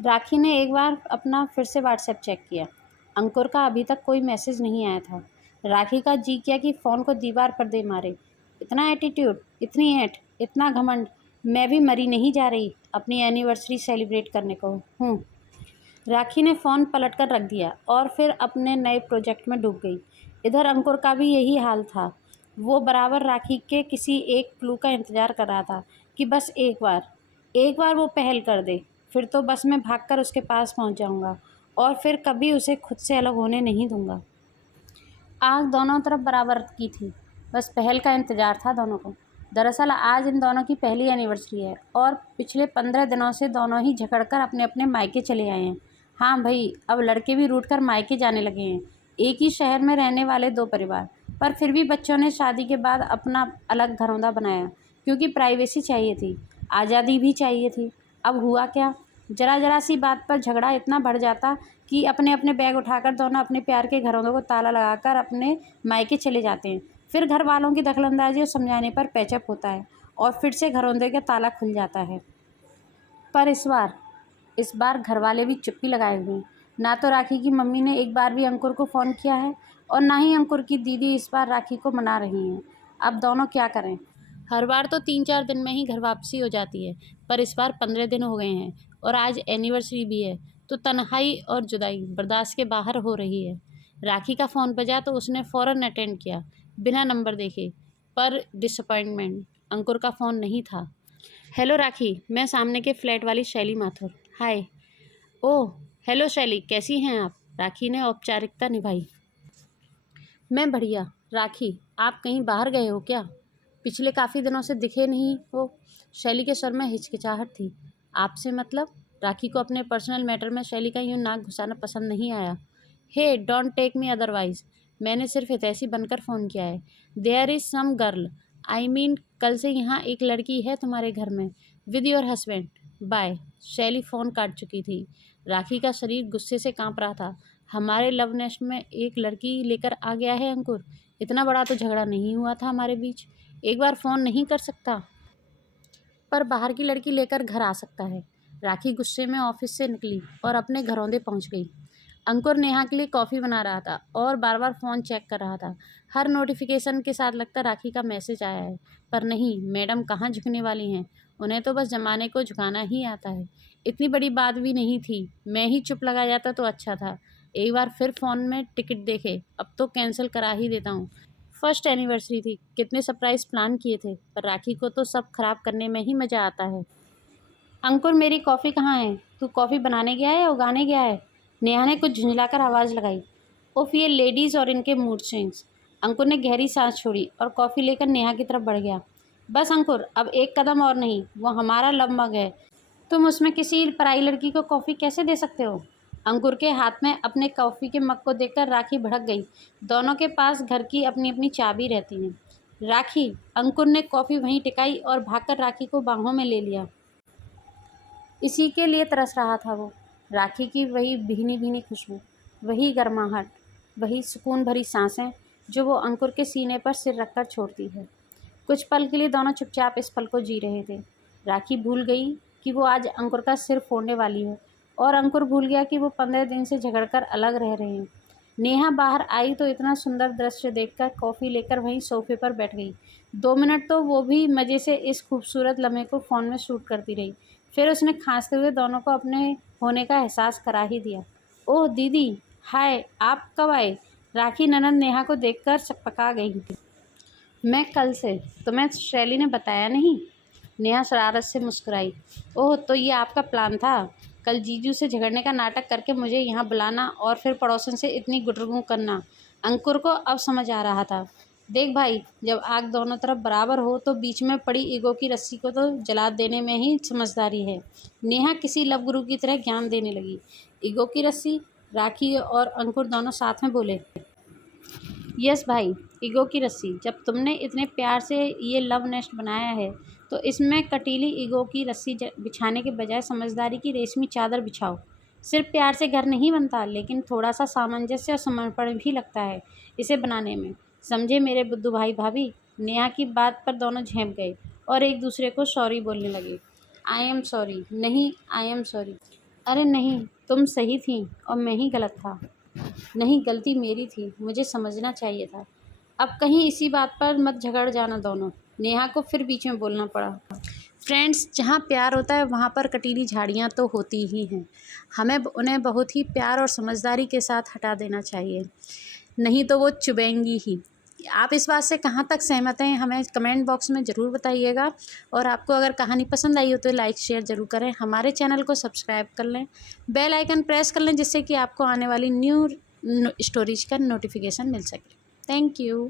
राखी ने एक बार अपना फिर से व्हाट्सएप चेक किया। अंकुर का अभी तक कोई मैसेज नहीं आया था। राखी का जी किया कि फ़ोन को दीवार पर दे मारे। इतना एटीट्यूड, इतनी ऐंठ, इतना घमंड। मैं भी मरी नहीं जा रही अपनी एनिवर्सरी सेलिब्रेट करने को हूँ। राखी ने फ़ोन पलट कर रख दिया और फिर अपने नए प्रोजेक्ट में डूब गई। इधर अंकुर का भी यही हाल था। वो बराबर राखी के किसी एक क्लू का इंतज़ार कर रहा था कि बस एक बार वो पहल कर दे, फिर तो बस मैं भागकर उसके पास पहुंच जाऊंगा और फिर कभी उसे खुद से अलग होने नहीं दूंगा। आग दोनों तरफ बराबर की थी, बस पहल का इंतज़ार था दोनों को। दरअसल आज इन दोनों की पहली एनिवर्सरी है और पिछले 15 दिनों से दोनों ही झगड़कर अपने अपने मायके चले आए हैं। हाँ भाई, अब लड़के भी रूठ कर मायके जाने लगे हैं। एक ही शहर में रहने वाले दो परिवार, पर फिर भी बच्चों ने शादी के बाद अपना अलग घरौंदा बनाया, क्योंकि प्राइवेसी चाहिए थी, आज़ादी भी चाहिए थी। अब हुआ क्या, जरा जरा सी बात पर झगड़ा इतना बढ़ जाता कि अपने अपने बैग उठाकर दोनों अपने प्यार के घरौंदों को ताला लगाकर अपने मायके चले जाते हैं। फिर घर वालों की दखलंदाजी और समझाने पर पैचअप होता है और फिर से घरौंदे का ताला खुल जाता है। पर इस बार घर वाले भी चुप्पी लगाए हुए हैं। ना तो राखी की मम्मी ने एक बार भी अंकुर को फ़ोन किया है और ना ही अंकुर की दीदी इस बार राखी को मना रही हैं। अब दोनों क्या करें। हर बार तो 3-4 दिन में ही घर वापसी हो जाती है, पर इस बार 15 दिन हो गए हैं और आज एनिवर्सरी भी है, तो तन्हाई और जुदाई बर्दाश्त के बाहर हो रही है। राखी का फ़ोन बजा तो उसने फ़ौरन अटेंड किया, बिना नंबर देखे। पर डिसअपॉइंटमेंट, अंकुर का फ़ोन नहीं था। हेलो राखी, मैं सामने के फ्लैट वाली शैली माथुर। हाय। ओह, हेलो शैली, कैसी हैं आप? राखी ने औपचारिकता निभाई। मैं बढ़िया। राखी, आप कहीं बाहर गए हो क्या? पिछले काफ़ी दिनों से दिखे नहीं हो। शैली के स्वर में हिचकिचाहट थी। आपसे मतलब? राखी को अपने पर्सनल मैटर में शैली का यूं नाक घुसाना पसंद नहीं आया। Hey, don't take me otherwise. मैंने सिर्फ हितैषी बनकर फ़ोन किया है। There is some girl, I mean कल से यहाँ एक लड़की है तुम्हारे घर में, with your husband. Bye. Shaili phone काट चुकी थी। राखी का शरीर गुस्से से कांप रहा था। हमारे लव नेस्ट में एक लड़की लेकर आ गया है अंकुर। इतना बड़ा तो झगड़ा नहीं हुआ था हमारे बीच। एक बार फ़ोन नहीं कर सकता, पर बाहर की लड़की लेकर घर आ सकता है। राखी गुस्से में ऑफिस से निकली और अपने घरौंदे पहुंच गई। अंकुर नेहा के लिए कॉफ़ी बना रहा था और बार बार फ़ोन चेक कर रहा था। हर नोटिफिकेशन के साथ लगता राखी का मैसेज आया है, पर नहीं, मैडम कहाँ झुकने वाली हैं। उन्हें तो बस ज़माने को झुकाना ही आता है। इतनी बड़ी बात भी नहीं थी, मैं ही चुप लगा जाता तो अच्छा था। एक बार फिर फ़ोन में टिकट देखे, अब तो कैंसिल करा ही देता हूँ। फर्स्ट एनिवर्सरी थी, कितने सरप्राइज़ प्लान किए थे, पर राखी को तो सब खराब करने में ही मज़ा आता है। अंकुर, मेरी कॉफ़ी कहाँ है? तू कॉफ़ी बनाने गया है या उगाने गया है? नेहा ने कुछ झुंझलाकर आवाज़ लगाई। उफ, ये लेडीज़ और इनके मूड स्विंग्स। अंकुर ने गहरी सांस छोड़ी और कॉफ़ी लेकर नेहा की तरफ बढ़ गया। बस अंकुर, अब एक कदम और नहीं, वो हमारा लव मग है। तुम उसमें किसी पराई लड़की को कॉफ़ी कैसे दे सकते हो? अंकुर के हाथ में अपने कॉफ़ी के मग को देखकर राखी भड़क गई। दोनों के पास घर की अपनी अपनी चाबी रहती है। राखी, अंकुर ने कॉफ़ी वहीं टिकाई और भागकर राखी को बाहों में ले लिया। इसी के लिए तरस रहा था वो। राखी की वही भीनी भीनी खुशबू, वही गर्माहट, वही सुकून भरी सांसें जो वो अंकुर के सीने पर सिर रखकर छोड़ती है। कुछ पल के लिए दोनों चुपचाप इस पल को जी रहे थे। राखी भूल गई कि वो आज अंकुर का सिर फोड़ने वाली है और अंकुर भूल गया कि वो 15 दिन से झगड़कर अलग रह रहे हैं। नेहा बाहर आई तो इतना सुंदर दृश्य देखकर कॉफ़ी लेकर वहीं सोफे पर बैठ गई। 2 मिनट तो वो भी मज़े से इस खूबसूरत लम्हे को फ़ोन में शूट करती रही। फिर उसने खांसते हुए दोनों को अपने होने का एहसास करा ही दिया। ओह दीदी, हाय, आप कब आए? राखी ननद नेहा को देखकर सकपका गई थी। मैं कल से। तुम्हें शैली ने बताया नहीं? नेहा शरारत से मुस्कुराई। ओह, तो ये आपका प्लान था, कल जीजू से झगड़ने का नाटक करके मुझे यहाँ बुलाना और फिर पड़ोसन से इतनी गुटरगू करना। अंकुर को अब समझ आ रहा था। देख भाई, जब आग दोनों तरफ बराबर हो तो बीच में पड़ी ईगो की रस्सी को तो जला देने में ही समझदारी है। नेहा किसी लव गुरु की तरह ज्ञान देने लगी। ईगो की रस्सी? राखी और अंकुर दोनों साथ में बोले। यस भाई, ईगो की रस्सी। जब तुमने इतने प्यार से ये लव नेस्ट बनाया है तो इसमें कटीली ईगो की रस्सी बिछाने के बजाय समझदारी की रेशमी चादर बिछाओ। सिर्फ प्यार से घर नहीं बनता, लेकिन थोड़ा सा सामंजस्य और समर्पण भी लगता है इसे बनाने में। समझे मेरे बुद्धू भाई भाभी? नेहा की बात पर दोनों झेंप गए और एक दूसरे को सॉरी बोलने लगे। I am sorry. नहीं, आई एम सॉरी। अरे नहीं, तुम सही थी और मैं ही गलत था। नहीं, गलती मेरी थी, मुझे समझना चाहिए था। अब कहीं इसी बात पर मत झगड़ जाना दोनों। नेहा को फिर बीच में बोलना पड़ा। फ्रेंड्स, जहाँ प्यार होता है वहाँ पर कटीली झाड़ियाँ तो होती ही हैं। हमें उन्हें बहुत ही प्यार और समझदारी के साथ हटा देना चाहिए, नहीं तो वो चुभेंगी ही। आप इस बात से कहाँ तक सहमत हैं, हमें कमेंट बॉक्स में ज़रूर बताइएगा। और आपको अगर कहानी पसंद आई हो तो लाइक शेयर ज़रूर करें, हमारे चैनल को सब्सक्राइब कर लें, बेल आइकन प्रेस कर लें, जिससे कि आपको आने वाली न्यू स्टोरीज का नोटिफिकेशन मिल सके। Thank you.